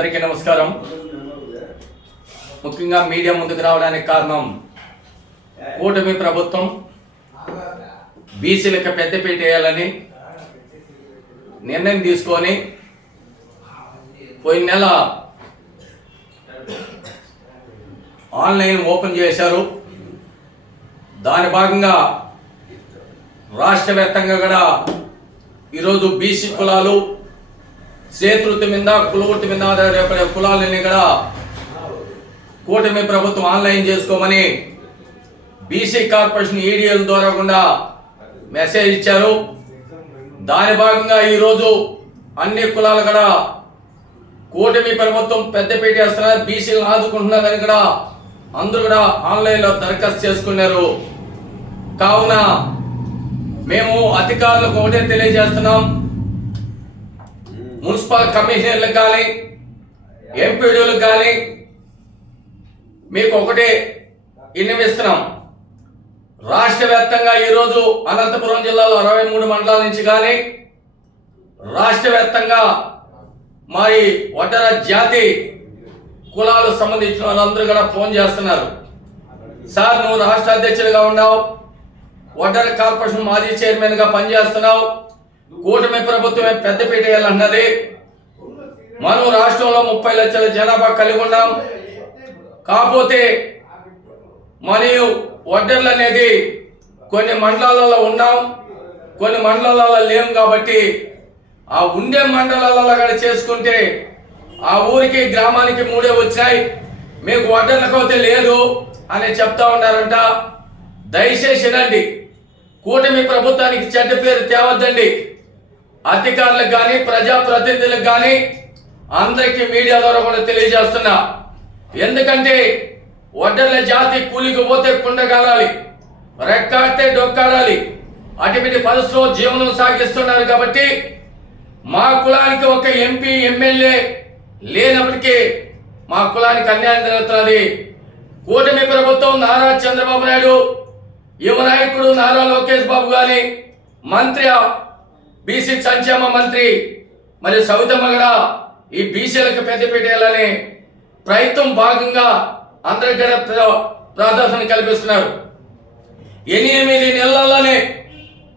అందరికీ నమస్కారం. ముఖ్యంగా మీడియా ముందుకు రావడానికి కారణం కూటమి ప్రభుత్వం. బీసీలకు పెద్దపీట వేయాలని నిర్ణయం తీసుకొని పోయిన నెల ఆన్లైన్ ఓపెన్ చేశారు. దాని భాగంగా రాష్ట్ర వ్యాప్తంగా కూడా ఈరోజు బీసీ కులాలు చేతృతి మీద కులవృత్తి మీద ఆధారపడే కులాలన్నీ కూడా కూటమి ప్రభుత్వం ఆన్లైన్ చేసుకోమని బీసీ కార్పొరేషన్ ఈడీఎల్ ద్వారా కూడా మెసేజ్ ఇచ్చారు. దాని భాగంగా ఈరోజు అన్ని కులాలు కూడా కూటమి ప్రభుత్వం పెద్దపీట వేస్తున్నారు. బీసీలను ఆదుకుంటున్నారని కూడా అందరూ కూడా ఆన్లైన్లో దరఖాస్తు చేసుకున్నారు. కావున మేము అధికారులకు ఒకటే తెలియజేస్తున్నాం. మున్సిపల్ కమిషనర్లకు కానీ ఎంపీడీలకు కానీ మీకు ఒకటే విన్నవిస్తున్నాం. రాష్ట్ర వ్యాప్తంగా ఈరోజు అనంతపురం జిల్లాలో అరవై మూడు మండలాల నుంచి కానీ రాష్ట్ర వ్యాప్తంగా మరి ఒడ్డర జాతి కులాలకు సంబంధించిన వాళ్ళందరూ కూడా ఫోన్ చేస్తున్నారు. సార్ నువ్వు రాష్ట్ర అధ్యక్షుడిగా ఉన్నావు. ఒడ్డర కార్పొరేషన్ మాజీ చైర్మన్గా పనిచేస్తున్నావు. కూటమి ప్రభుత్వమే పెద్దపీట వేయాలన్నది. మనం రాష్ట్రంలో ముప్పై లక్షల జనాభా కలిగి ఉన్నాం. కాకపోతే మరియు వడ్డర్లు అనేది కొన్ని మండలాలలో ఉన్నాం. కొన్ని మండలాలలో లేము కాబట్టి ఆ ఉండే మండలాలలో కానీ చేసుకుంటే ఆ ఊరికి గ్రామానికి మూడే వచ్చాయి. మీకు వడ్డర్లకైతే లేదు అని చెప్తా ఉన్నారంట. దయచేసి వినండి. కూటమి ప్రభుత్వానికి చెడ్డ పేరు తేవద్దండి. అధికారులకు కానీ ప్రజాప్రతినిధులకు కానీ అందరికీ మీడియా ద్వారా కూడా తెలియజేస్తున్నా. ఎందుకంటే ఒడ్డర్ల జాతి కూలికి పోతే కుండగాలాలి రెక్కాడితే డొక్కాడాలి. అటువంటి పరిస్థితిలో జీవనం సాగిస్తున్నారు కాబట్టి మా కులానికి ఒక ఎంపీ ఎమ్మెల్యే లేనప్పటికీ మా కులానికి అన్యాయం జరుగుతున్నది. కూటమి ప్రభుత్వం నారా చంద్రబాబు నాయుడు యువ నాయకుడు నారా లోకేష్ బాబు గాని మంత్రి బీసీ సంక్షేమ మంత్రి మరి సవితమ్మ కూడా ఈ బీసీలకు పెద్ద పెట్టేయాలని ప్రయత్నం భాగంగా అందరికీ కూడా ప్ర- ప్రాధాన్యత కల్పిస్తున్నారు. ఎనిమిది నెలల్లోనే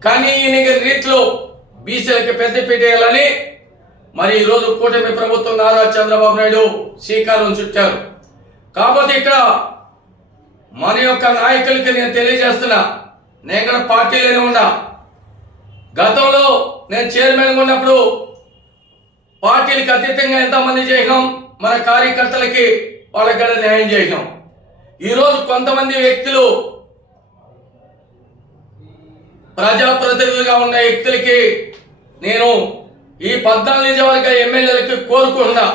కనీని రీతిలో బీసీలకు పెద్ద పెట్టేయాలని మరి ఈరోజు కూటమి ప్రభుత్వం నారా చంద్రబాబు నాయుడు శ్రీకారం చుట్టారు. కాకపోతే ఇక్కడ మన యొక్క నాయకులకి నేను తెలియజేస్తున్నా. నేను కూడా పార్టీలోనే ఉన్నా. గతంలో నేను చైర్మన్ ఉన్నప్పుడు పార్టీలకు అతీతంగా ఎంతమంది చేసినాం మన కార్యకర్తలకి వాళ్ళకి కూడా న్యాయం చేసినాం. ఈరోజు కొంతమంది వ్యక్తులు ప్రజాప్రతినిధులుగా ఉన్న వ్యక్తులకి నేను ఈ పద్నాలుగు నిజవర్గ ఎమ్మెల్యేలకి కోరుకుంటున్నా.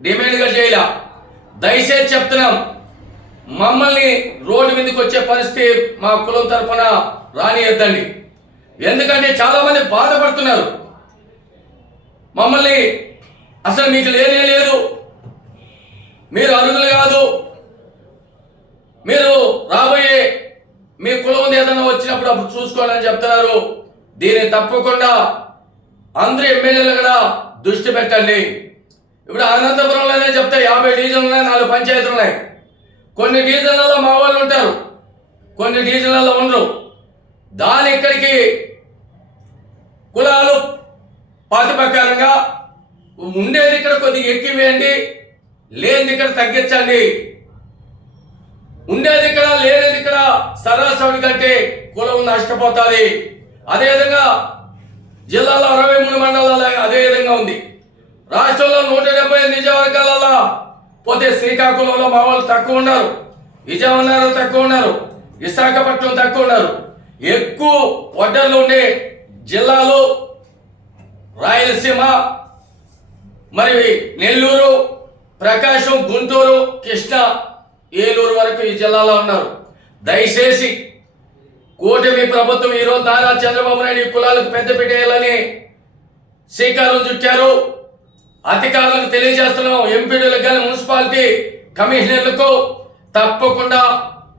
డిమాండ్గా చేయలా? దయచేసి చెప్తున్నాం మమ్మల్ని రోడ్డు మీదకి వచ్చే పరిస్థితి మా కులం తరఫున రానియద్దండి. ఎందుకంటే చాలామంది బాధపడుతున్నారు. మమ్మల్ని అసలు మీకు లేనే లేదు. మీరు అరుదులు కాదు. మీరు రాబోయే మీ కులం ఏదైనా వచ్చినప్పుడు అప్పుడు చూసుకోవాలని చెప్తున్నారు. దీన్ని తప్పకుండా అందరూ ఎమ్మెల్యేలు కూడా దృష్టి పెట్టండి. ఇప్పుడు అనంతపురంలోనే చెప్తే యాభై డివిజన్లు ఉన్నాయి నాలుగు పంచాయతీలు ఉన్నాయి. కొన్ని డివిజన్లలో మా వాళ్ళు ఉంటారు. కొన్ని డివిజన్లలో ఉండరు. దాని ఇక్కడికి కులాలు పాతి ప్రకారంగా ఉండేది ఇక్కడ కొద్దిగా ఎక్కివేయండి లేనిది ఇక్కడ తగ్గించండి. ఉండేది ఇక్కడ లేనిది ఇక్కడ సరాసరి కంటే కులం నష్టపోతుంది. అదేవిధంగా జిల్లాలో అరవై మూడు మండలాల అదే విధంగా ఉంది. రాష్ట్రంలో నూట డెబ్బై నిజవర్గాలలో పోతే శ్రీకాకుళంలో మా వాళ్ళు తక్కువ ఉన్నారు. విజయనగరం తక్కువ ఉన్నారు. విశాఖపట్నం తక్కువ ఉన్నారు. ఎక్కువ వడ్డర్లు ఉండే జిల్లాలు రాయలసీమ మరి నెల్లూరు ప్రకాశం గుంటూరు కృష్ణా ఏలూరు వరకు ఈ జిల్లాలో ఉన్నారు. దయచేసి కూటమి ప్రభుత్వం ఈరోజు నారా చంద్రబాబు నాయుడు ఈ కులాలకు పెద్ద పెట్టేయాలని శ్రీకారం చుట్టారు. అధికారులకు తెలియజేస్తున్నాం. ఎంపీడీలకు కానీ మున్సిపాలిటీ కమిషనర్లకు తప్పకుండా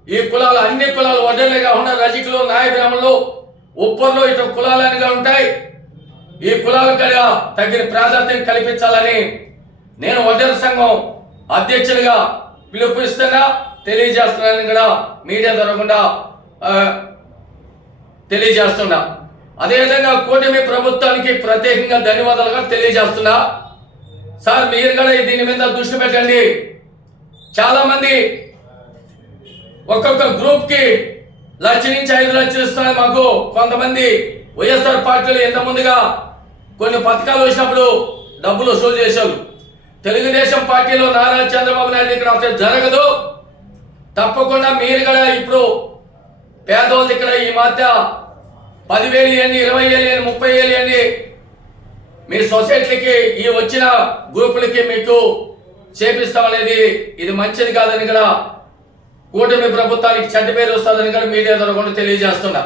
ఈ కులాలు అన్ని కులాలు వడ్డలే ఉన్న రజకులు నాయగ్రామంలో ఉప్పర్లో ఇటు కులాలనిగా ఉంటాయి. ఈ కులాలు కూడా తగిన ప్రాధాన్యం కల్పించాలని నేను వడ్డల సంఘం అధ్యక్షులుగా పిలుపుస్తున్నా తెలియజేస్తున్నానని కూడా మీడియా దొరకకుండా తెలియజేస్తున్నా. అదేవిధంగా కూటమి ప్రభుత్వానికి ప్రత్యేకంగా ధన్యవాదాలుగా తెలియజేస్తున్నా. సార్ మీరు కూడా దీని మీద దృష్టి పెట్టండి. చాలా మంది ఒక్కొక్క గ్రూప్కి లక్ష నుంచి ఐదు లక్షలు ఇస్తున్నారు మాకు కొంతమంది వైఎస్ఆర్ పార్టీలు ఎంత ముందుగా కొన్ని పథకాలు వచ్చినప్పుడు డబ్బులు వసూలు చేశారు. తెలుగుదేశం పార్టీలో నారా చంద్రబాబు నాయుడు ఇక్కడ అసలు జరగదు. తప్పకుండా మీరు కూడా ఇప్పుడు పేదవాళ్ళు ఇక్కడ ఈ మధ్య పదివేలు ఇవ్వండి ఇరవై ఏళ్ళు ఇవ్వండి ముప్పై ఏళ్ళు ఇవ్వండి. మీ సొసైటీలకి ఈ వచ్చిన గ్రూపులకి మీకు చేపిస్తామనేది ఇది మంచిది కాదని కూడా కూటమి ప్రభుత్వానికి చెడ్డ పేరు వస్తుందని కూడా మీడియా ద్వారా కూడా తెలియజేస్తున్నా.